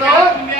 तो તું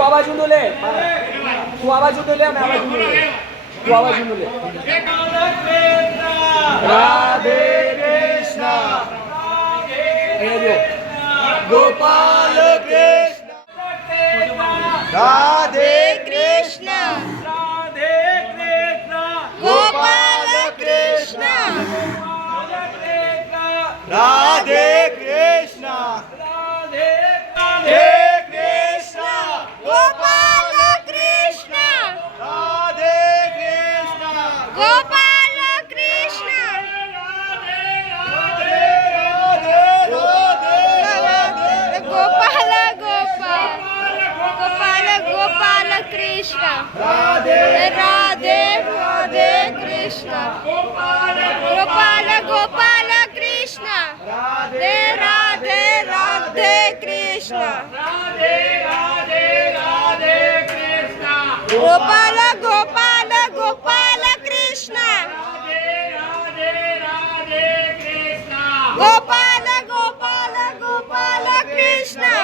આવાજ ઉંદુ લે તું આવાજ ઉંદુ લે અમે આવાજ ઉંદુ લે તું આવાજ ઉંદુ લે Radhe Gopal Krishna Radhe Krishna Radhe Krishna Gopal Krishna Radhe Krishna Radhe Radhe Opa! Krishna. Radhe, Radhe, Radhe Krishna. Gopala, Gopala, Krishna. Radhe, Radhe, Radhe Krishna. Radhe, Radhe, Radhe Krishna. Gopala, Gopala, Gopala Krishna. Gopala, Gopala, Gopala Rade, Rade Krishna.